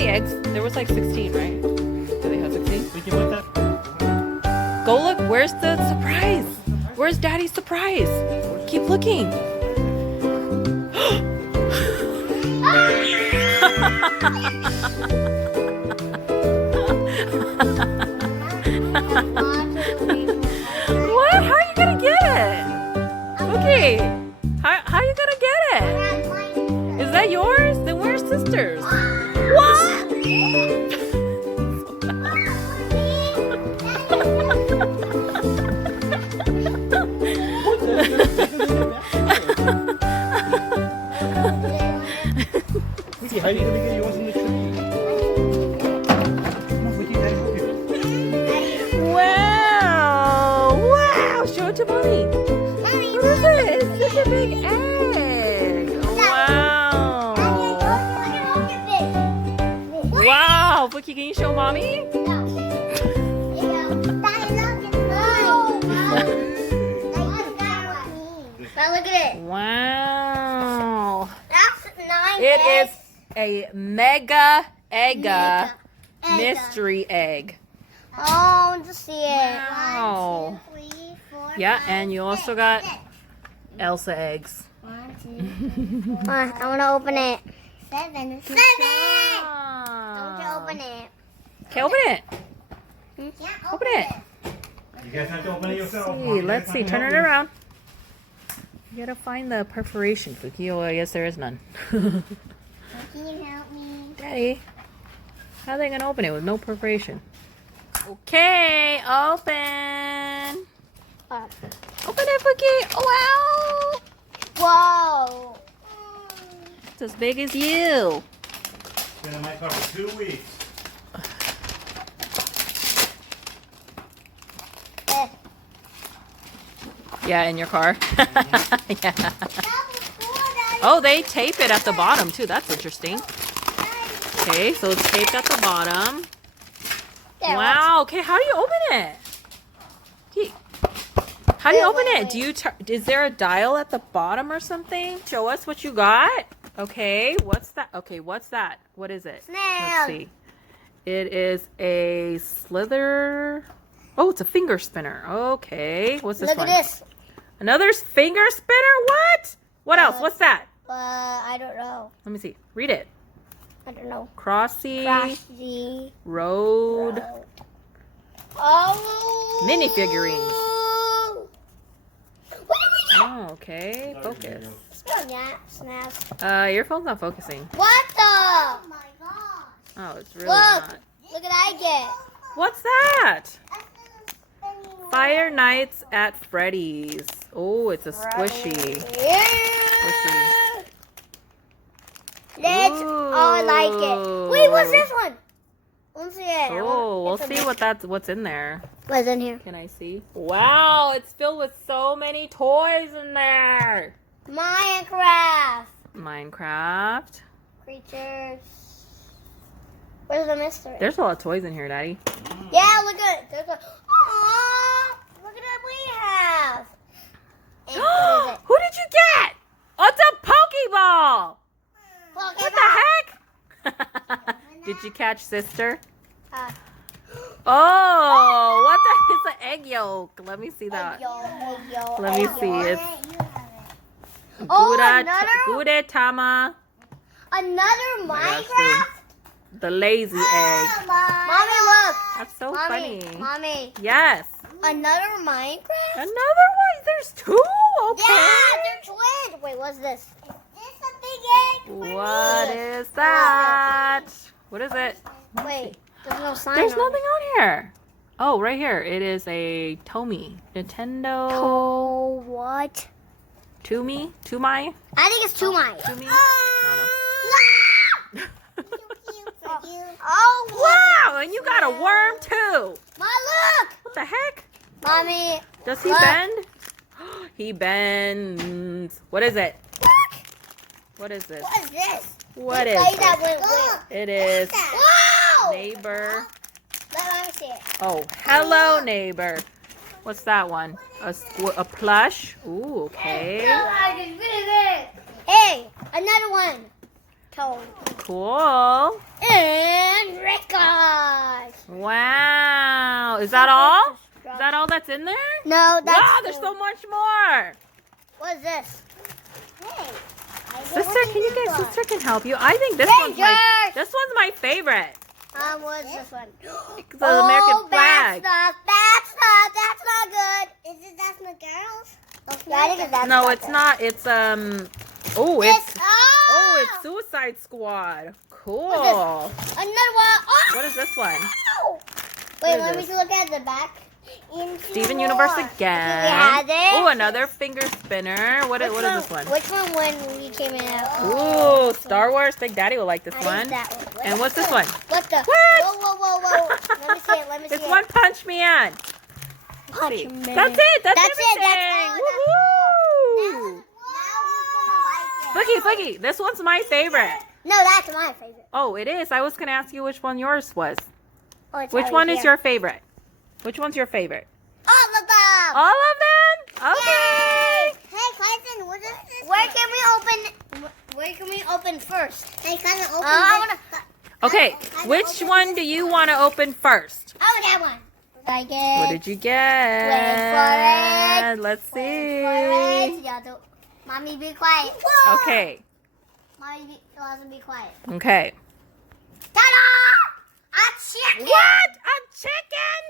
many eggs? There was like 16, right? Do they have 16? We can put that. Go look. Where's the surprise? Where's Daddy's surprise? Keep looking. What? How are you gonna get it? Okay. How are you gonna get it? Is that yours? Then where's sister's? What? How are you gonna get yours in the tree? Come on, Vicky, Daddy, help you. Wow! Wow! Show it to mommy. What is it? It's such a big egg. Wow! Wow! Vicky, can you show mommy? Look at it. Wow! That's 9 It eggs. is a mega Mega. mystery egg. Oh, I want to see it. Wow. 1, 2, 3, 4, Yeah, 5, and you also got 6. Elsa eggs. 1, 2, 3, I want to open it. 7. 7. I want to open it. Okay, open it. Can't Open it. You guys have to open it yourself. Let's see. Turn it around. You gotta find the perforation, Fuki. Oh, I guess there is none. Can you help me? Daddy, how are they gonna open it with no perforation? Okay, open. Open it, Fuki. Oh, wow. Whoa. It's as big as you. Been in my car for 2 weeks. Yeah, in your car. Yeah. Oh, they tape it at the bottom too. That's interesting. Okay, so it's taped at the bottom. Wow. Okay, how do you open it? Okay. How do you open it? Do you? Is there a dial at the bottom or something? Show us what you got. Okay, what's that? Okay, what's that? What is it? Let's see. It is a slither. Oh, it's a finger spinner. Okay, what's this Look one? at this. Another finger spinner? What? What else? What's that? I don't know. Let me see. Read it. I don't know. Crossy. Frosty. Road. Oh. Minifigurines. What do we get? Oh, okay. Focus. Snap. Your phone's not focusing. What the? Oh my god. Oh, it's really Look. not. Look what I get. What's that? Fire Nights at Freddy's. Oh, it's a squishy. Yeah. Squishy. Let's. Oh, I like it. Wait, what's this one? Let's see it. Oh, we'll see what's in there. What's in here? Can I see? Wow, it's filled with so many toys in there. Minecraft. Minecraft. Creatures. Where's the mystery? There's a lot of toys in here, Daddy. Yeah, look at it. There's a. Aww, look at what we have. And what is it? Who did you get? Oh, it's a Pokeball. What the heck? Did you catch sister? Oh, what the? It's an egg yolk. Let me see that. Let me see. It's Gudetama. Another Minecraft? The lazy egg. Mommy, look. That's so Mommy, funny. Mommy. Yes. Another Minecraft? Another one? There's two? Okay. Yeah, they're twins. Wait, what's this? Is this a big egg? What is that? What is it? Wait, there's no sign. There's on nothing on here. Oh, right here. It is a Tomy. Nintendo. Oh, what? Tomy? Tomai? I think it's two mice. Tomy? Oh, Wow, and you got a worm too. Ma, look. What the heck? Mommy. Does he Look. bend? He bends. What is it? Look. What is this? What is this? What The is guy that this? went with. It is Wow. neighbor. Let me see it. Oh, hello neighbor. What's that one? A plush? Ooh, okay. Hey, another one. Tone. Cool. And records. Wow. Is that all? Is that all that's in there? No, that's. Wow, there's so much more. What is this? Hey. Sister, can you get? Sister can help you. I think this one's my favorite. What is this one? The American flag. Bad stuff. That's not good. That's not girls? No, it's not. It's Oh, it's Suicide Squad. Cool. Another one. Oh! What is this one? Wait, is let me this? look at the back. Steven Universe again. We had it. Oh, another finger spinner. What is this one? Which one when we came in? Ooh, Star Wars. Big Daddy will like this I one. think that one. And what's this one? What the? What? Whoa. Let me see it. It's One Punch Man. Punch See. Man. That's it. That's That's it. everything. That's Woohoo! Now we're gonna like it. Flicky, this one's my favorite. No, that's my favorite. Oh, it is. I was gonna ask you which one yours was. Oh, it's Which right one is here. your favorite? Which one's your favorite? All of them. All of them? Okay. Yay. Hey, cousin, what is this? Where can we open first? Hey, cousin, open. Okay, which one do you want to open first? Oh, that one. I get. What did you get? Wait for it. Let's see. Mommy, be quiet. Okay. Mommy, be quiet. Okay. Ta-da! A chicken. What? A chicken?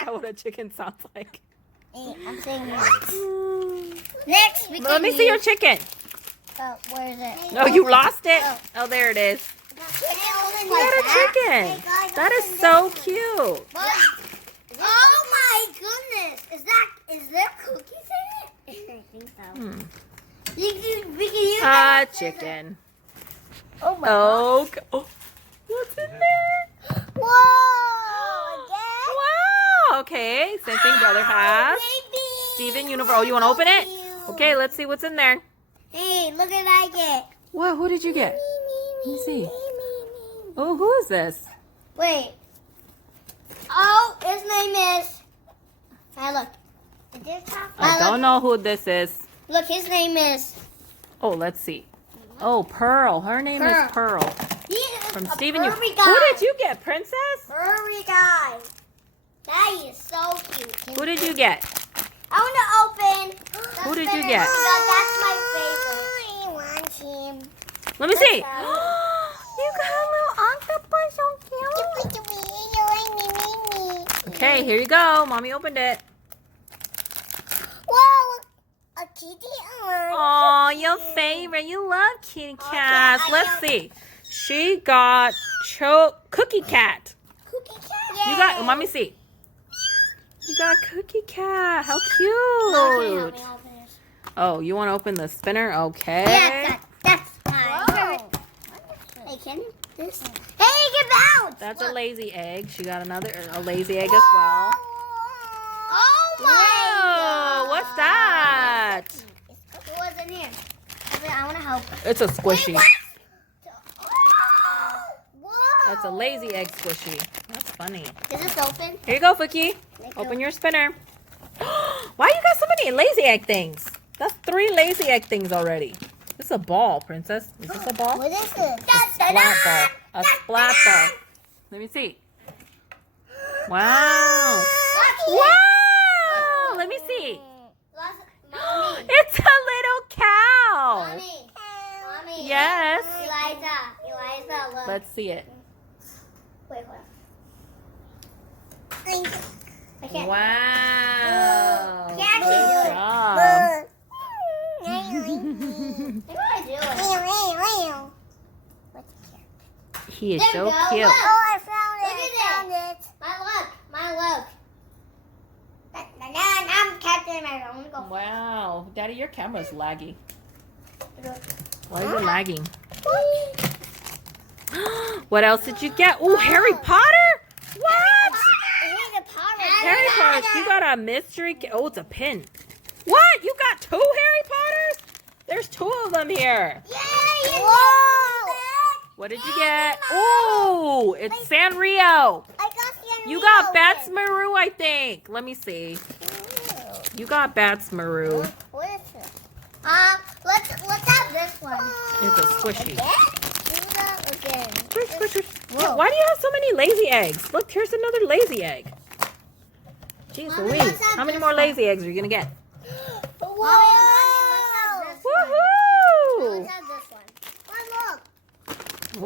That's what a chicken sounds like. I'm saying next. We Let me see your chicken. Oh, where is it? No, you lost it. Oh, there it is. You What a chicken. That is so cute. Oh my goodness! Is there cookies in it? I think so. We can use A chicken. Oh my Oh, what's in there? Whoa! Wow. Okay. Same thing brother has. Steven Universe. Oh, you want to open it? Okay, let's see what's in there. Hey, look at I get. What? Who did you get? Let me see. Oh, who is this? Wait. Oh, his name is. Look. I don't know who this is. Look, his name is. Oh, let's see. Oh, Pearl. Her name is Pearl. From Steven Universe. furry guy. Who did you get, Princess? Furry guy. That is so cute. Who did you get? I want to open. Who did you get? That's my favorite. I want him. Let me see. Let's You got a little octopus, so cute. Okay, here you go. Mommy opened it. Whoa, a kitty. Oh, your favorite. You love kitty cats. Let's see. She got Cookie Cat. Cookie cat. You got, let me see. You got Cookie Cat. How cute. Oh, you want to open the spinner? Okay. Yeah, that's mine. Hey, can this? Hey, get out! That's a lazy egg. She got a lazy egg as well. Oh my Whoa, God. what's that? What's in here? I want to help. It's a squishy. Whoa. That's a lazy egg squishy. That's funny. Is this open? Here you go, Fookie. Open your spinner. Why you got so many lazy egg things? That's 3 lazy egg things already. This is a ball, Princess. Is this a ball? What is it? Splat ball. A splat ball. Let me see. Wow. Wow. Let me see. Mommy. It's a little cow. Mommy. Mommy. Yes. Eliza, look. Let's see it. Wait, hold on. I can't. Wow. Can't actually do Good it. job. He is so cute. Oh, I found it. My look. I'm catching my phone. Go. Wow. Daddy, your camera's laggy. Why is it lagging? What else did you get? Oh, Harry Potter? What? Harry Potter. You got a mystery. Oh, it's a pin. What? You got 2 Harry Potters? There's 2 of them here. Yay! What did you get? Oh, it's Sanrio. I got Sanrio. You got Bats Maru, I think. Let me see. You got Bats Maru. What is it? Let's have this one. It's a squishy. Again. Squish, squish, squish. Whoa. Why do you have so many lazy eggs? Look, here's another lazy egg. Jeez Mommy, Louise. let's have How many this more one. lazy eggs are you going to get? Whoa! Woohoo! Let's have this one.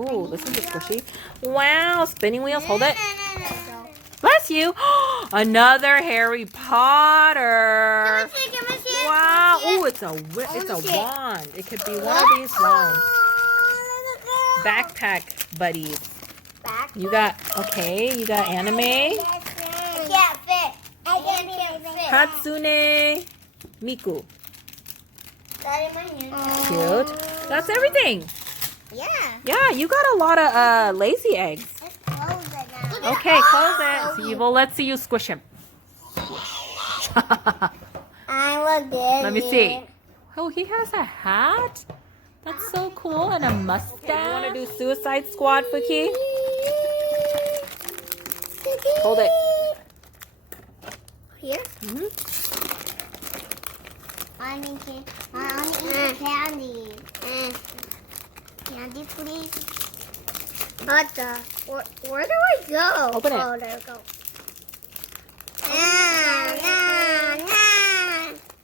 Ooh, this one's a squishy. Wow, spinning wheels. Hold it. No. Bless you. Another Harry Potter. Wow. Ooh, it's a wand. It could be one of these wands. Backpack buddies. You got anime. I can't fit. I can't fit. Hatsune Miku. That in my hand. Cute. That's everything. Yeah. Yeah, you got a lot of lazy eggs. Let's close it now. Okay, close it. Let's see you squish him. I look good. Let me see. Oh, he has a hat. That's so cool. And a mustache. Okay, you want to do Suicide Squad, Fuki? Hold it. Here? Mhm. I need candy. Candy, please. What the? Where do I go? Open it. Oh, there we go.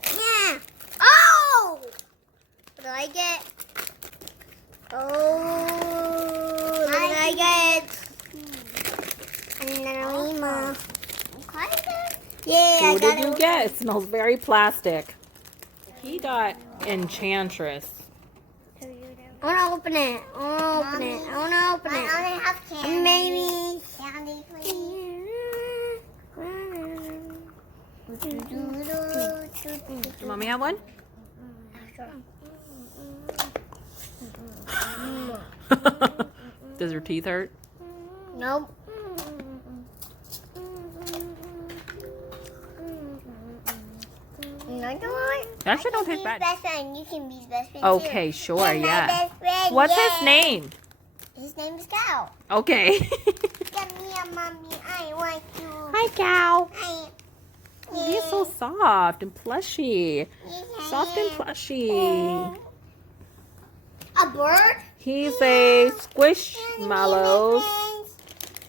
Yeah. Oh! What do I get? Oh, what did I get? Another lima. Yeah, What did you get? It smells very plastic. He got Enchantress. I want to open it. I want to open it. I only have candy. Maybe. Candy, please. Does Mommy have one? Does her teeth hurt? Nope. No, don't. Actually, don't taste bad. Best friend. You can be his best friend Okay, too. sure, You're my yeah. best friend, What's yay. his name? His name is Cow. Okay. Come here, mommy. I want you. Hi, cow. I. He's so soft and plushy. Soft and plushy. A bird? He's a squishmallow.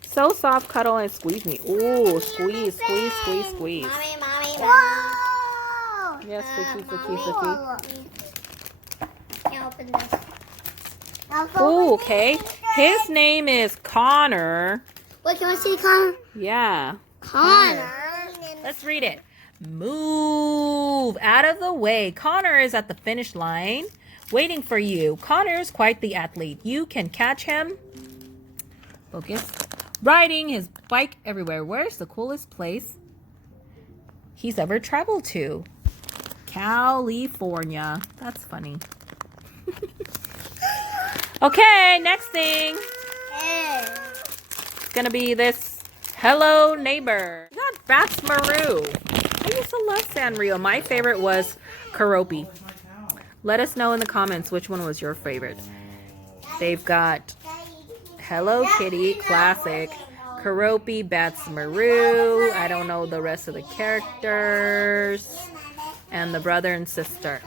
So soft, cuddle, and squeeze me. Ooh, squeeze, squeeze, squeeze, squeeze. Mommy. Whoa! Yes, squishy, squishy, squishy. Can open this? Ooh, okay. His name is Connor. Wait, can I see Connor? Yeah. Connor. Let's read it. Move out of the way. Connor is at the finish line waiting for you. Connor is quite the athlete. You can catch him. Focus. Riding his bike everywhere. Where's the coolest place he's ever traveled to? California. That's funny. Okay, next thing. It's gonna be this Hello Neighbor. We got Bats Maru. I used to love Sanrio. My favorite was Karopi. Let us know in the comments which one was your favorite. They've got Hello Kitty, classic. Karopi, Bats Maru. I don't know the rest of the characters. And the brother and sister.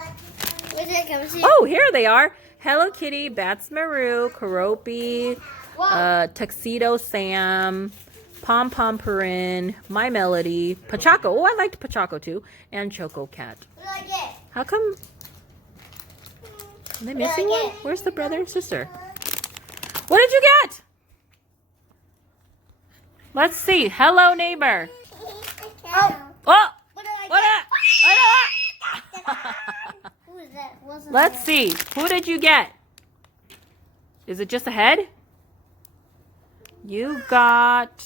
Oh, here they are. Hello Kitty, Bats Maru, Karopi, Tuxedo Sam, Pom Pom Purin, My Melody, Pachaco. Oh, I liked Pachaco too. And Choco Cat. How come? Are they missing one? Where's the brother and sister? What did you get? Let's see. Hello, neighbor. Oh! What? Let's see. Who did you get? Is it just a head? You got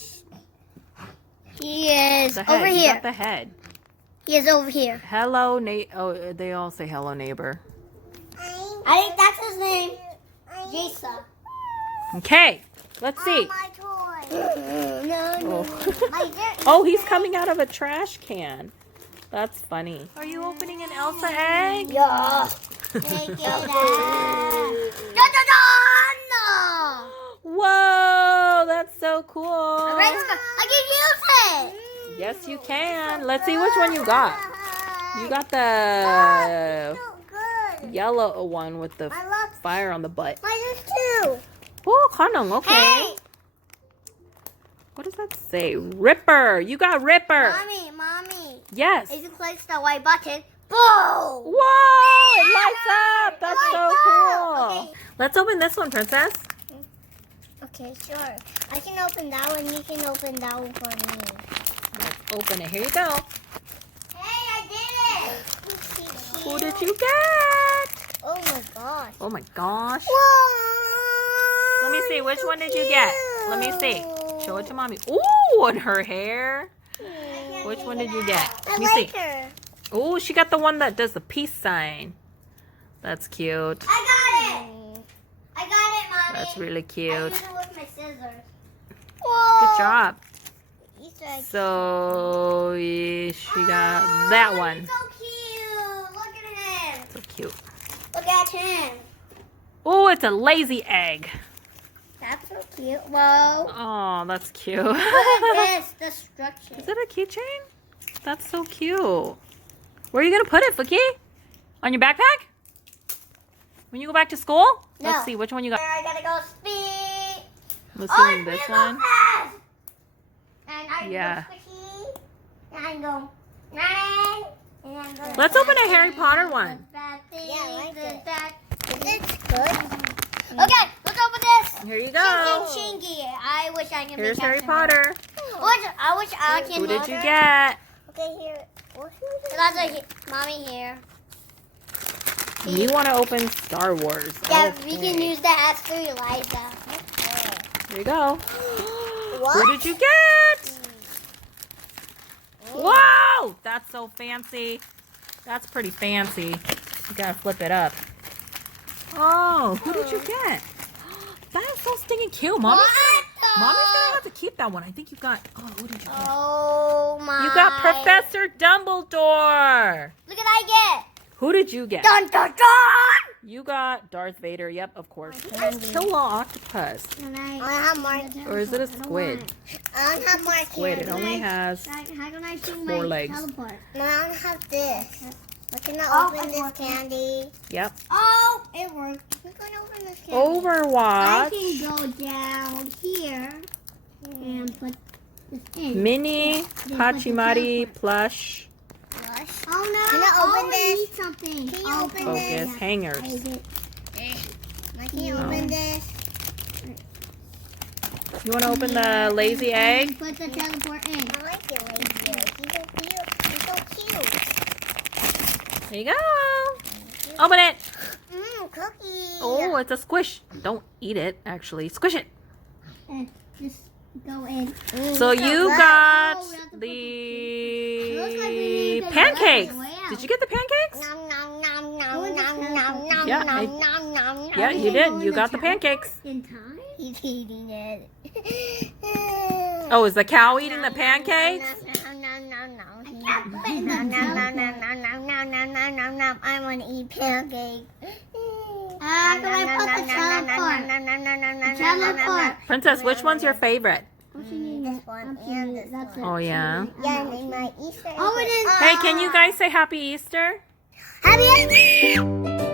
He is the head. over You here. got the head. He is over here. Hello, Oh, they all say hello, neighbor. I think that's his name. Jason. Okay. Let's see. My toy. No. Oh, he's coming out of a trash can. That's funny. Are you opening an Elsa egg? Yeah. No. Whoa, that's so cool. I can use it. Yes, you can. Let's see which one you got. You got the yellow one with the I love fire on the butt. mine is too. Oh, kanong, okay. Hey, What does that say? Ripper. You got Ripper. mommy. Yes. If you place the white button, boom. Whoa! It lights up. That's It so lights cool. up. Okay. Let's open this one, Princess. Okay, sure. I can open that one. You can open that one for me. Let's open it. Here you go. Hey, I did it. Who did you get? Oh my gosh. Oh my gosh. Whoa. Let me see. Which one did you get? Let me see. Show it to mommy. Ooh, and her hair. Which one did you get? I Let me like see. her. Oh, she got the one that does the peace sign. That's cute. I got it. I got it, mommy. That's really I cute. did it with my scissors. Whoa. Good job. Easter egg. So she got that Oh, one. he's so cute. Look at him. So cute. Look at him. Oh, it's a lazy egg. That's so cute. Whoa. Oh, that's cute. Look at this. The structure. Is it a keychain? That's so cute. Where are you gonna put it, Fuki? On your backpack? When you go back to school? No. Let's see which one you got. I gotta go speed. I'm Oh, assuming it's this gonna go one. fast. And I Yeah. go squishy. And I go running. And I go Let's open a Harry Potter one. Yeah, I like it. It's good. Okay, let's open this. Here you go. Chingy. I wish I could Here's make Harry that Potter. I wish I can. Who did you get? Okay, here. That's a mommy here. You want to open Star Wars. Yeah, we can Okay. use that as fertilizer. Here you go. What? Who did you get? Whoa! That's so fancy. That's pretty fancy. You gotta flip it up. Oh, who did you get? That is so stinking cute. Mommy's gonna have to keep that one. I think you got. Oh, who did you get? Oh my. You got Professor Dumbledore. Look at I Who did you get? get. Dun dun dun. You got Darth Vader. Yep, of course. candy. Kill octopus. I have more. Or is it a squid? I don't have more Squid. It only has How can I do 4 legs. teleport? No, I don't have this. We're gonna open this candy. Yep. Oh, it worked. We're gonna open this candy. I Overwatch. can go down here and put this in. Mini put the Pachimari teleport. plush Oh no! Can I open this? Need something. Can you open focus this? hangers. Can you open this? You want to open the lazy egg? Put the teleport in. I like it lazy egg. He's so cute. There you go. Open it. Cookie. Oh, it's a squish. Don't eat it, actually. Squish it. Just go in. So you got Oh, we have to put the Looks like we need to pancakes. go way out. Did you get the pancakes? Nom nom nom nom nom nom nom Yeah, nom I- nom nom. Yeah, you did. You got the pancakes. In time? He's eating it. Oh, is the cow eating the pancakes? I want to eat pancakes. Can I put the teleport? Princess, which one's your favorite? This one and this one. Oh, yeah. Yeah, and my Easter. Oh, it is. Hey, can you guys say Happy Easter? Happy Easter!